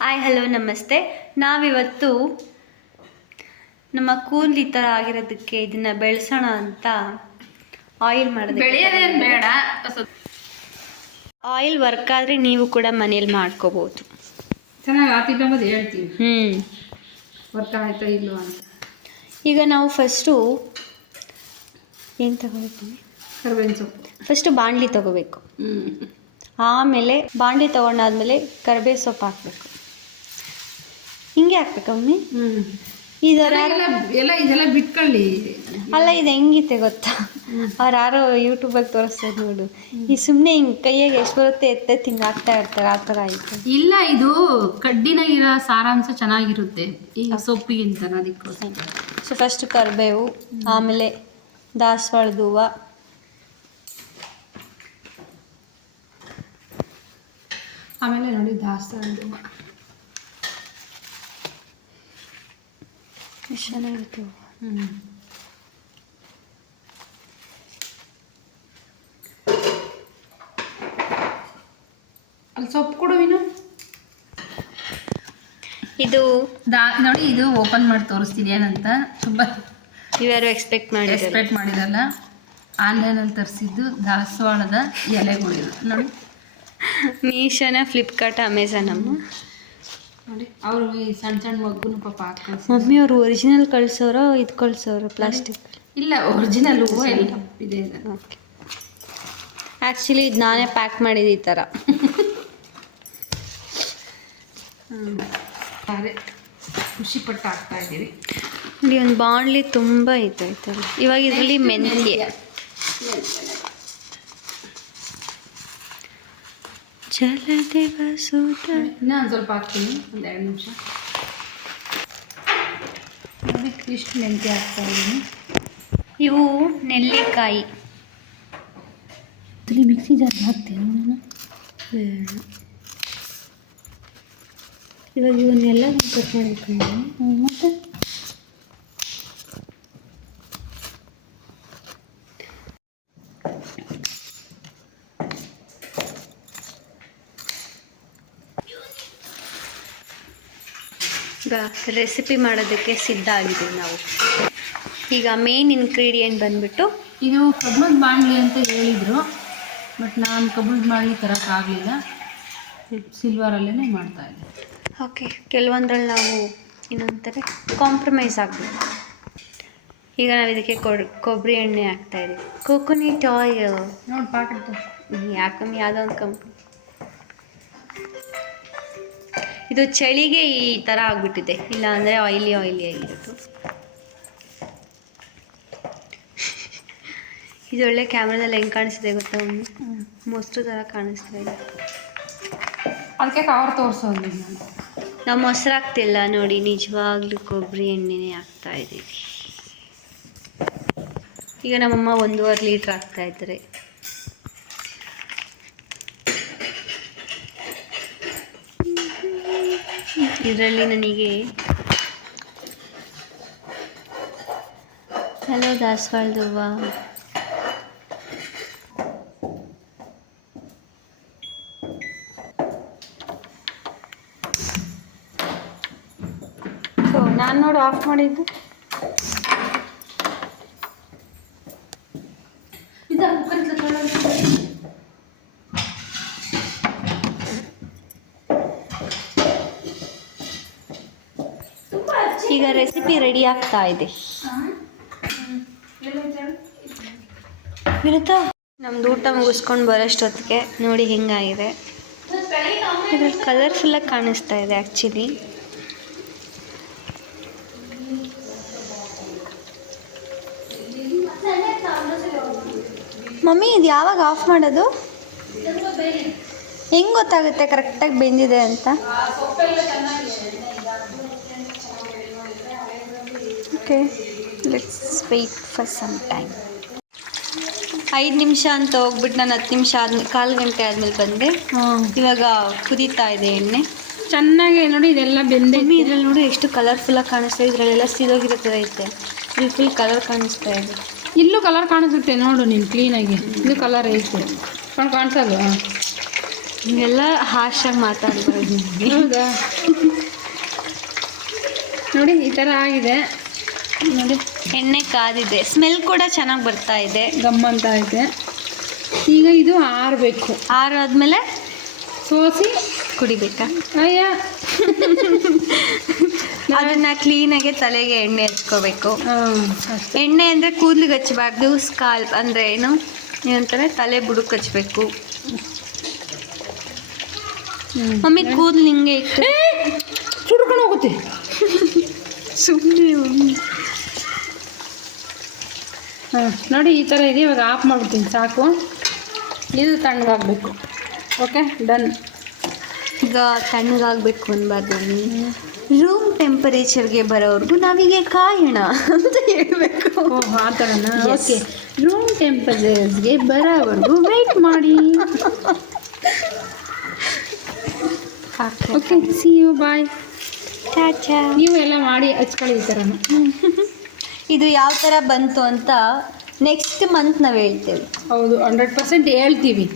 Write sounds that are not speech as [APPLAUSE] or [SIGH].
Hi hello ನಮಸ್ತೆ. ನಾವಿವತ್ತು ನಮ್ಮ ಕೂದಲು ಈ ಥರ ಆಗಿರೋದಕ್ಕೆ ಇದನ್ನ ಬೆಳೆಸೋಣ ಅಂತ ಆಯಿಲ್ ಮಾಡಿದ್ರೆ ಬೆಳೆಯೋದೇನು ಬೇಡ. ಆಯಿಲ್ ವರ್ಕ್ ಆದರೆ ನೀವು ಕೂಡ ಮನೇಲಿ ಮಾಡ್ಕೋಬೋದು. ಚೆನ್ನಾಗಿ ಆತಿಲ್ಲ ಅಂಬೋದು ಹೇಳ್ತೀವಿ ಹ್ಞೂ ವರ್ಕ್ ಆಯ್ತಾ ಇಲ್ವಾ ಅಂತ. ಈಗ ನಾವು ಫಸ್ಟು ಏನು ತಗೋಬೇಕು ಕರ್ಬೇವಿನ ಸೊಪ್ಪು. ಫಸ್ಟು ಬಾಣಲಿ ತಗೋಬೇಕು. ಆಮೇಲೆ ಬಾಣಲಿ ತಗೊಂಡಾದ್ಮೇಲೆ ಕರ್ಬೇ ಸೊಪ್ಪು ಹಾಕಬೇಕು. ಹಿಂಗೆ ಹಾಕ್ಬೇಕು ಒಮ್ಮೆ ಹ್ಞೂ ಇದರ ಎಲ್ಲ ಇದೆಲ್ಲ ಬಿಟ್ಕೊಳ್ಳಿ. ಅಲ್ಲ ಇದು ಹೆಂಗಿತ್ತೆ ಗೊತ್ತಾ? ಅವ್ರು ಯಾರೋ ಯೂಟ್ಯೂಬಲ್ಲಿ ತೋರಿಸ್ತಾರೆ ನೋಡು. ಈ ಸುಮ್ಮನೆ ಹಿಂಗೆ ಕೈಯಾಗೆ ಎಷ್ಟು ಬರುತ್ತೆ ಎತ್ತೆ ತಿಂಗ್ ಹಾಕ್ತಾ ಇರ್ತಾರೆ ಆ ಥರ ಆಯಿತು. ಇಲ್ಲ ಇದು ಕಡ್ಡಿನಾಗಿರೋ ಸಾರಾಂಶ ಚೆನ್ನಾಗಿರುತ್ತೆ. ಈಗ ಸೊಪ್ಪಿಗಿಂತ ಅದಕ್ಕೋಸ್ಕರ. ಸೊ ಫಸ್ಟ್ ಕರಿಬೇವು ಆಮೇಲೆ ದಾಸವಾಳದ ಹೂವು ಆಮೇಲೆ ನೋಡಿ ದಾಸವಾಳದ ಎಷ್ಟು ಚೆನ್ನಾಗಿರುತ್ತೆ. ಹ್ಞೂ ಅಲ್ಲಿ ಸೊಪ್ಪು ಕೊಡು ಇನ್ನು ಇದು ದಾ ನೋಡಿ ಇದು ಓಪನ್ ಮಾಡಿ ತೋರಿಸ್ತೀನಿ ಏನಂತ. ತುಂಬ ಇವ್ಯಾರು ಎಕ್ಸ್ಪೆಕ್ಟ್ ಮಾಡಿ ಎಕ್ಸ್ಪೆಕ್ಟ್ ಮಾಡಿರಲ್ಲ. ಆನ್ಲೈನಲ್ಲಿ ತರಿಸಿದ್ದು ದಾಸವಾಳದ ಎಲೆಗಳಿದು ನೋಡಿ. ಮೀಶೋನ ಫ್ಲಿಪ್ಕಾರ್ಟ್ ಅಮೆಝಾನ್ ಅಮ್ಮ ನೋಡಿ ಅವರು ಈ ಸಣ್ಣ ಸಣ್ಣ ಮಗು ಪಾಪ ಮಮ್ಮಿ ಅವರು ಒರಿಜಿನಲ್ ಕಳ್ಸೋರೋ ಇದು ಕಳ್ಸೋರ ಪ್ಲಾಸ್ಟಿಕ್ ಇಲ್ಲ ಒರಿಜಿನಲ್ ಹೂವು ಎಲ್ಲ ಇದೆ ಓಕೆ ಆ್ಯಕ್ಚುಲಿ ಇದು ನಾನೇ ಪ್ಯಾಕ್ ಮಾಡಿದ ಈ ಥರ ಖುಷಿ ಪಟ್ಟು ಹಾಕ್ತಾ ಇದ್ದೀವಿ. ನೋಡಿ ಒಂದು ಬಾಂಡ್ಲಿ ತುಂಬ ಇದೆ ಥರ ಇವಾಗ ಇದರಲ್ಲಿ ಮೆಂತ್ಯ. ಜಲದೇವ ಸೂತ ನಾನು ಸ್ವಲ್ಪ ಹಾಕ್ತೀನಿ. ಒಂದು ಎರಡು ನಿಮಿಷ. ನೋಡಿ ಇಷ್ಟು ಮೆಂತ್ಯ ಹಾಕ್ತಾ ಇದ್ದೀನಿ. ಇವು ನೆಲ್ಲಿಕಾಯಿ. ಮಿಕ್ಸಿ ಜಾರ್ ಹಾಕ್ತೀನಿ ನಾನು. ಬೇಡ. ಇವಾಗ ಇವನ್ನೆಲ್ಲ ಕಟ್ ಮಾಡಬೇಕು ಮತ್ತು? ಈಗ ರೆಸಿಪಿ ಮಾಡೋದಕ್ಕೆ ಸಿದ್ಧ ಆಗಿದ್ದೀವಿ ನಾವು. ಈಗ ಮೇನ್ ಇಂಗ್ರೀಡಿಯೆಂಟ್ ಬಂದ್ಬಿಟ್ಟು ಇದು ಕಬ್ಬದ ಬಾಣಲಿ ಅಂತ ಹೇಳಿದರು ಬಟ್ ನಾನು ಕಬ್ಬದ ಬಾಣಲಿ ತರೋಕ್ಕಾಗಲಿಲ್ಲ ಸಿಲ್ವರಲ್ಲೇ ಮಾಡ್ತಾ ಇದ್ದೆ. ಓಕೆ ಕೆಲವೊಂದ್ರಲ್ಲಿ ನಾವು ಏನಂತಾರೆ ಕಾಂಪ್ರಮೈಸ್ ಆಗಬೇಕು. ಈಗ ನಾವು ಇದಕ್ಕೆ ಕೊಬ್ಬರಿ ಎಣ್ಣೆ ಹಾಕ್ತಾ ಇದ್ದೀವಿ ಕೋಕೋನಟ್ ಆಯಿಲ್ ನೋಡಿ ಪಾಕೆಟ್ ಯಾಕಮ್ಮಿ ಯಾವುದೋ ಒಂದು ಕಂಪ್ನಿ ಇದು ಚಳಿಗೆ ಈ ಥರ ಆಗಿಬಿಟ್ಟಿದೆ. ಇಲ್ಲ ಅಂದರೆ ಆಯಿಲಿ ಆಯಿಲಿ ಆಗಿರೋದು. ಇದು ಒಳ್ಳೆ ಕ್ಯಾಮ್ರಾದಲ್ಲಿ ಹೆಂಗೆ ಕಾಣಿಸ್ತಿದೆ ಗೊತ್ತಾ? ಮೊಸರು ಥರ ಕಾಣಿಸ್ತಾ ಇದೆ ಅದಕ್ಕೆ ಕವರ್ ತೋರಿಸೋದು ನಾವು ಮೊಸರು ಹಾಕ್ತಿಲ್ಲ ನೋಡಿ ನಿಜವಾಗ್ಲೂ ಕೊಬ್ಬರಿ ಎಣ್ಣೆನೇ ಹಾಕ್ತಾ ಇದ್ದೀವಿ ಈಗ ನಮ್ಮಮ್ಮ ಒಂದೂವರೆ ಲೀಟ್ರ್ ಹಾಕ್ತಾ ಇದ್ದಾರೆ. ಇದರಲ್ಲಿ ನನಗೆ ಹಲೋ ದಾಸವಾಳದ ಹೂವ ಸೊ ನಾನು ನೋಡಿ ಆಫ್ ಮಾಡಿದ್ದು. ಈಗ ರೆಸಿಪಿ ರೆಡಿ ಆಗ್ತಾ ಇದೆ. ನಮ್ದು ಊಟ ಮುಗಿಸ್ಕೊಂಡು ಬರೋಷ್ಟೊತ್ತಿಗೆ ನೋಡಿ ಹೆಂಗಾಗಿದೆ. ಇದ್ರಲ್ಲಿ ಕಲರ್ಫುಲ್ಲಾಗಿ ಕಾಣಿಸ್ತಾ ಇದೆ ಆ್ಯಕ್ಚುಲಿ ಮಮ್ಮಿ, ಇದು ಯಾವಾಗ ಆಫ್ ಮಾಡೋದು? ಹೆಂಗೆ ಗೊತ್ತಾಗುತ್ತೆ ಕರೆಕ್ಟಾಗಿ ಬೆಂದಿದೆ ಅಂತ? Okay let's wait for some time ಐದು ನಿಮಿಷ ಅಂತ ಹೋಗ್ಬಿಟ್ಟು ನಾನು ಹತ್ತು ನಿಮಿಷ ಆದ್ಮೇಲೆ ಕಾಲು ಗಂಟೆ ಆದಮೇಲೆ ಬಂದೆ. ಇವಾಗ ಕುದೀತಾ ಇದೆ ಎಣ್ಣೆ. ಚೆನ್ನಾಗಿ ನೋಡಿ ಇದೆಲ್ಲ ಬೆಂದೆ ಇದ್ರಲ್ಲಿ ನೋಡಿ ಎಷ್ಟು ಕಲರ್ಫುಲ್ಲಾಗಿ ಕಾಣಿಸ್ತಾ ಇದೆ ಇದರಲ್ಲೆಲ್ಲ ಸಿದೋಗಿರೋ ಥರ ಐತೆ. ಇಲ್ಲಿ ಫುಲ್ ಕಲರ್ ಕಾಣಿಸ್ತಾ ಇದೆ. ಇಲ್ಲೂ ಕಲರ್ ಕಾಣಿಸುತ್ತೆ ನೋಡು ನೀನು ಕ್ಲೀನಾಗಿ ಇದು ಕಲರ್ ಐತೆ. ಕಣ್ ಕಾಣಿಸಲ್ವಾ? ಎಲ್ಲ ಹಾಶಾಗಿ ಮಾತಾಡ್ಬಾರ್ದು ಹೌದಾ? ನೋಡಿ ಈ ಥರ ಆಗಿದೆ. ನೋಡಿ ಎಣ್ಣೆ ಕಾದಿದೆ. ಸ್ಮೆಲ್ ಕೂಡ ಚೆನ್ನಾಗಿ ಬರ್ತಾ ಇದೆ. ಗಮ್ ಅಂತ ಐತೆ ಈಗ ಇದು ಆರಬೇಕು. ಆರಾದ್ಮೇಲೆ ಸೋಸಿ? ಕುಡಿಬೇಕಾ? ಅಯ್ಯ. ಅದನ್ನ ಕ್ಲೀನಾಗಿ ತಲೆಗೆ ಎಣ್ಣೆ ಹಚ್ಕೋಬೇಕು ಎಣ್ಣೆ ಅಂದರೆ ಕೂದಲಿಗೆ ಹಚ್ಚಬಾರ್ದು ಸ್ಕಾಲ್ ಅಂದರೆ ಏನು? ಏನಂತಾರೆ? ತಲೆ ಬುಡಕ್ಕೆ ಹಚ್ಬೇಕು. ಮಮ್ಮಿ ಕೂದಲು ಹಿಂಗೆ ಇಟ್ಟು. ಸುಡ್ಕೊಂಡು ಹೋಗುತ್ತೆ. ಸುಮ್ಮನೆ ಹಾಂ ನೋಡಿ ಈ ಥರ ಇದೆ ಇವಾಗ ಆಫ್ ಮಾಡ್ಬಿಡ್ತೀನಿ ಸಾಕು. ಇದು ತಣ್ಣಗಾಗಬೇಕು. ಓಕೆ ಡನ್ ಈಗ ತಣ್ಣಗಾಗಬೇಕು ಅನ್ಬಾರ್ದು. ರೂಮ್ ಟೆಂಪರೇಚರ್ಗೆ ಬರೋವರೆಗೂ ನಾವೀಗ ಕಾಯೋಣ ಅಂತ ಹೇಳಬೇಕು. ಆ ಥರನಾ ಓಕೆ ರೂಮ್ ಟೆಂಪರೇಚರ್ಗೆ ಬರೋವರೆಗೂ ವೆಯ್ಟ್ ಮಾಡಿ. Okay see you bye chacha ನೀವು ಎಲ್ಲ ಮಾಡಿ ಹಚ್ಕೊಳ್ಳಿ ಈ ಥರನು [LAUGHS] ಇದು ಯಾವ ಥರ ಬಂತು ಅಂತ ನೆಕ್ಸ್ಟ್ ಮಂತ್ ನಾವು ಹೇಳ್ತೇವೆ. ಹೌದು ಹಂಡ್ರೆಡ್ ಪರ್ಸೆಂಟ್ ಹೇಳ್ತೀವಿ.